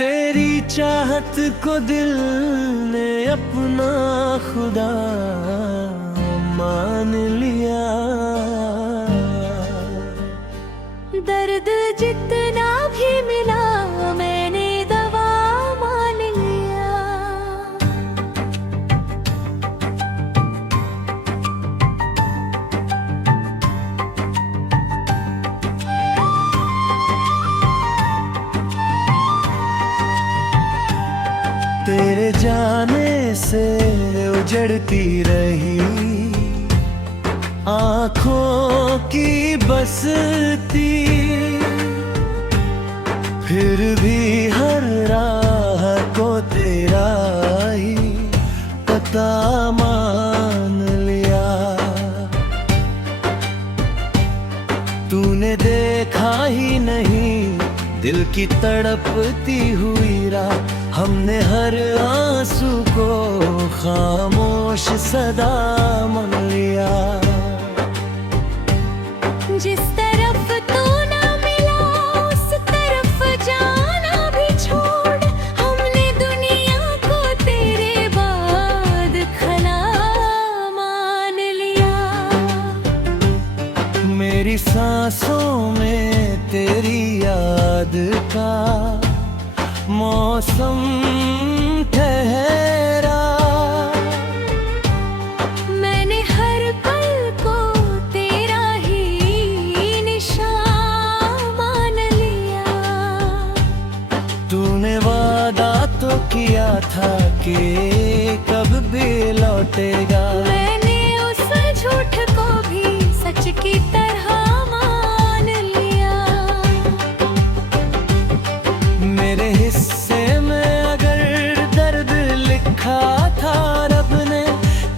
तेरी चाहत को दिल ने अपना खुदा मान लिया। दर्द जितना भी मिला मैंने दवा मान लिया। तेरे जाने से उजड़ती रही आँखों की बसती, फिर भी हर राह को तेरा ही पता मान लिया। तूने देखा ही नहीं दिल की तड़पती हुई राह, हमने हर आंसू को खामोश सदा मान लिया। जिस तरफ तू ना मिला उस तरफ जाना भी छोड़, हमने दुनिया को तेरे बाद खला मान लिया। मेरी सांसों में तेरी याद का मौसम ठहरा। मैंने हर पल को तेरा ही निशान मान लिया। तूने वादा तो किया था कि कब भी लौटेगा, मैंने उस झूठ को भी सच की तरह मान लिया। मेरे हिस्से में अगर दर्द लिखा था रब ने,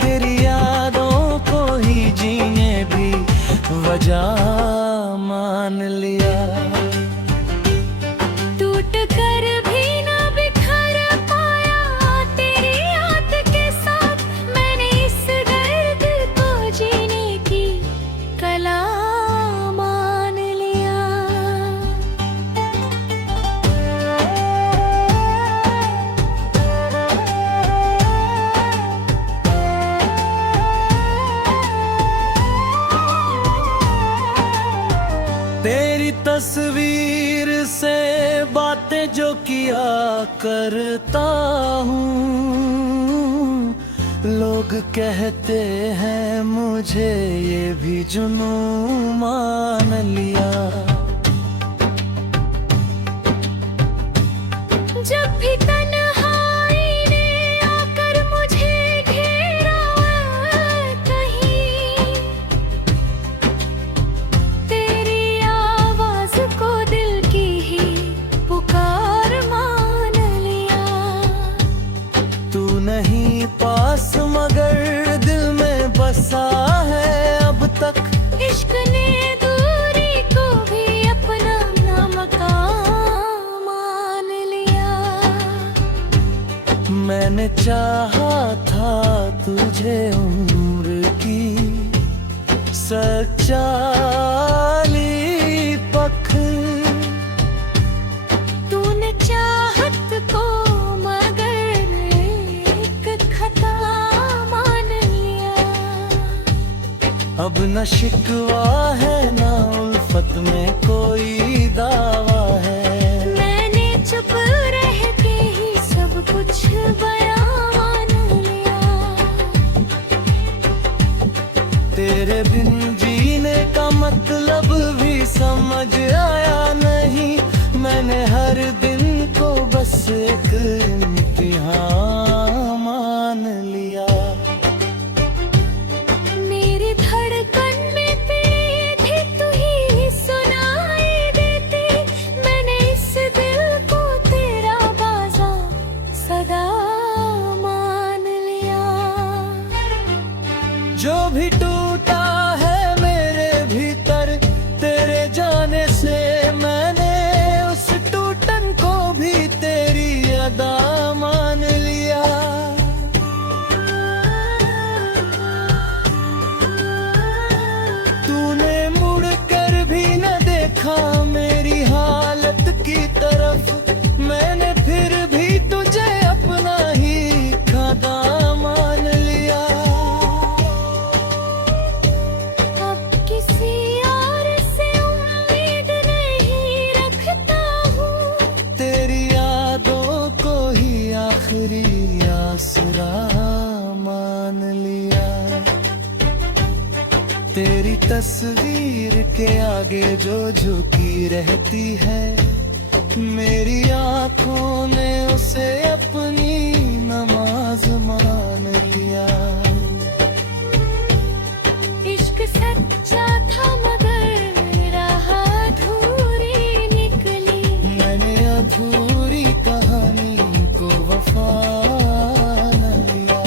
तेरी यादों को ही जीने भी वजह मान लिया। टूट कर भी ना बिखर पाया तेरी याद के साथ, मैंने इस दर्द को जीने की कला मान लिया। तेरी तस्वीर से बातें जो किया करता हूँ, लोग कहते हैं मुझे ये भी जुनून मान लिया। जब भी तन्हाई ने आकर मुझे घेरा कहीं, तेरी आवाज को दिल की ही पुकार मान लिया। तू नहीं पास मगर दिल में बसा है अब तक, इश्क ने दूरी को भी अपना मकाम मान लिया। मैंने चाहा था तुझे उम्र की सच्चाई पख, तूने चाहत को मगर एक खता मान लिया। अब न शिकवा है न उल्फत में कोई दावा है। मैंने चुप रह के ही सब कुछ बयां मान लिया। तेरे बिन जीने का मतलब भी समझ आया नहीं, मैंने हर दिन को बस एक इम्तिहान मान लिया। मेरी धड़कन में पीड़े थे तू ही सुनाई देती, मैंने इस दिल को तेरा बाज़ा सदा मान लिया। जो भी टूटा है मेरे भीतर तेरे जाने से, मैंने उस टूटन को भी तेरी अदा मान लिया। आसरा मान लिया। तेरी तस्वीर के आगे जो झुकी रहती है, मेरी आंखों ने उसे अपनी नमाज मान लिया। इश्क सच्चा था मगर राह अधूरी निकली। मैंने अधूरी कहानी को वफा न लिया।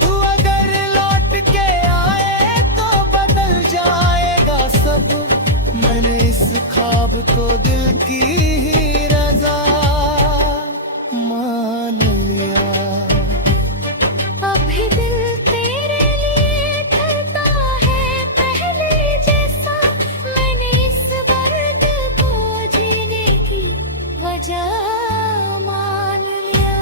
तू अगर लौट के आए तो बदल जाएगा सब। मैंने इस ख्वाब को दिल की ही रजा मान लिया। अभी दिल तेरे लिए करता है पहले जैसा। मैंने इस दर्द को जीने की वजह मान लिया।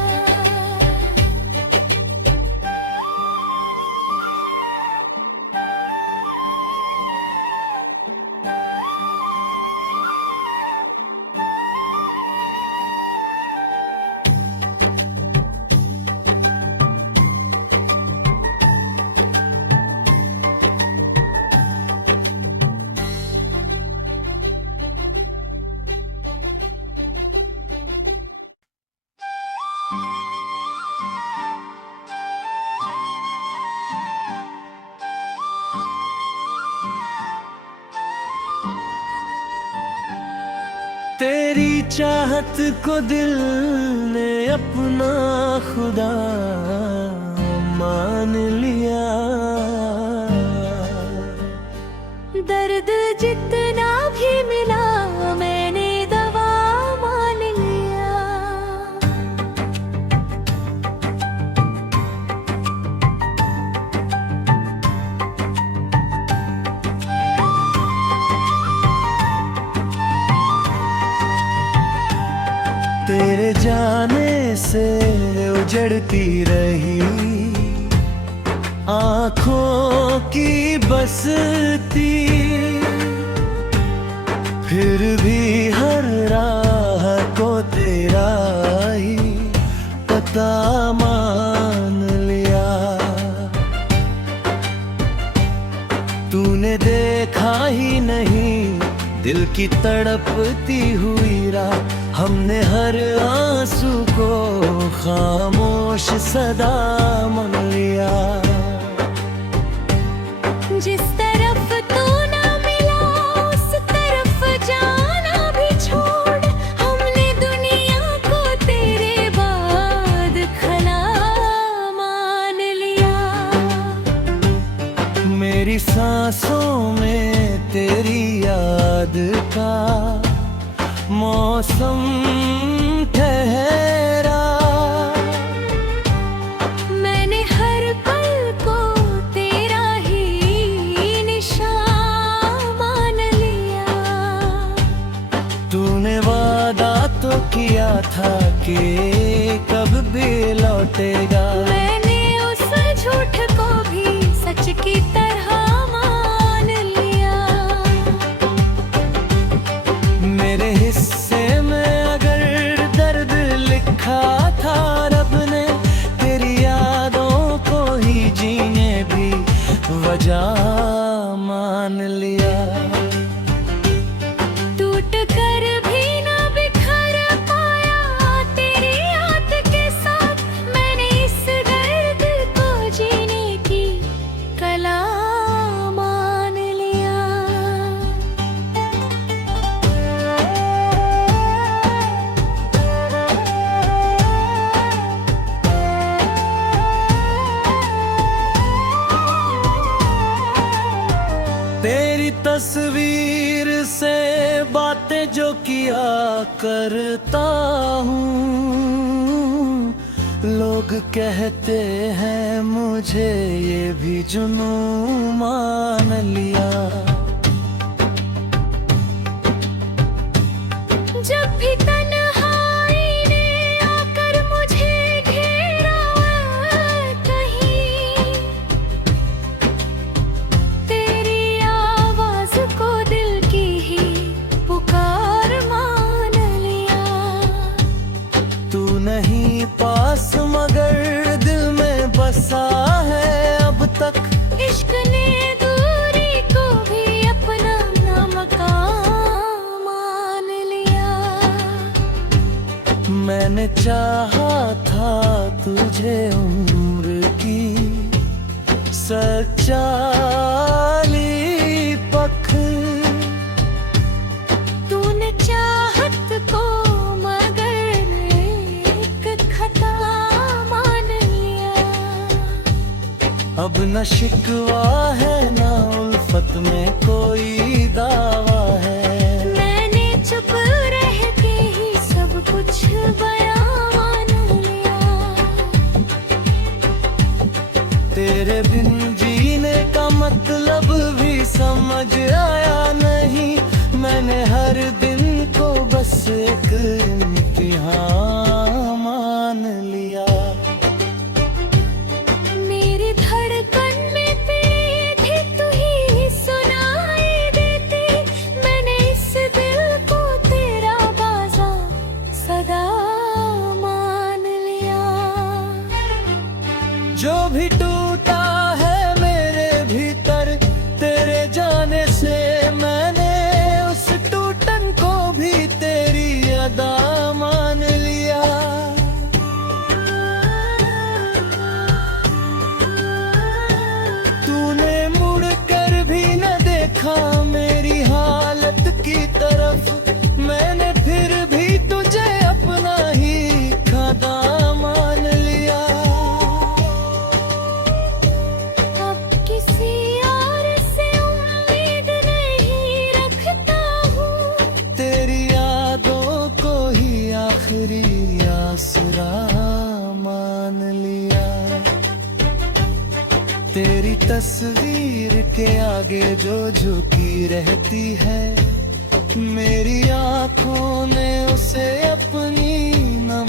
तेरी चाहत को दिल ने अपना खुदा मान लिया। दर्द जितना भी मिला मैंने दवा मान लिया। तेरे जाने से उजड़ती रही आँखों की बसती। फिर भी हर राह को तेरा ही पता मान लिया। तूने देखा ही नहीं दिल की तड़पती हुई राह। हमने हर आंसू को खामोश सदा मान लिया। जिस तरफ तू ना मिला उस तरफ जाना भी छोड़। हमने दुनिया को तेरे बाद खला मान लिया। मेरी सांसों में तेरी याद का मौसम ठहरा। मैंने हर पल को तेरा ही निशान मान लिया। तूने वादा तो किया था कि कब भी लौटेगा। मैंने उस झूठ को भी सच की तरह मान लिया। मेरे हिस्से में अगर दर्द लिखा था रब ने, तेरी यादों को ही जीने भी वजह मान लिया। टूट कर भी ना बिखर पाया तेरी याद के साथ। मैंने इस दर्द को जीने की कला मान लिया। तेरी तस्वीर से बातें जो किया करता हूँ, लोग कहते हैं मुझे ये भी जुनून मान लिया। जब भी तन्हाई ने आकर मुझे घेरा कहीं, तेरी आवाज को दिल की ही पुकार मान लिया। नहीं पास मगर दिल में बसा है अब तक। इश्क ने दूरी को भी अपना मकाम मान लिया। मैंने चाहा था तुझे उम्र की सच्चाई पख। तूने चाहत को मगर एक खता मान लिया। अब न शिकवा है न उल्फत में कोई दावा है। मैंने चुप रह के ही सब कुछ बयां मान लिया। तेरे बिन जीने का मतलब भी समझ आया नहीं। मैंने हर दिन को बस एक इम्तिहान मान लिया। मेरी धड़कन में पीड़े थी तू ही सुनाई देती। मैंने इस दिल को तेरा बाज़ा सदा मान लिया। जो भी टूटा है मेरे भीतर तेरे जाने से, मैंने उस टूटन को भी तेरी अदा मान लिया। तूने मुड़ कर भी न देखा मेरी हालत की तरफ। मैंने फिर भी तुझे अपना ही खादा मान लिया। अब किसी और से उम्मीद नहीं रखता हूँ। तेरी यादों को ही आखिरी आसरा मान लिया। तेरी तस्वीर के आगे जो झुकी रहती है, मेरी आंखों ने उसे अपनी न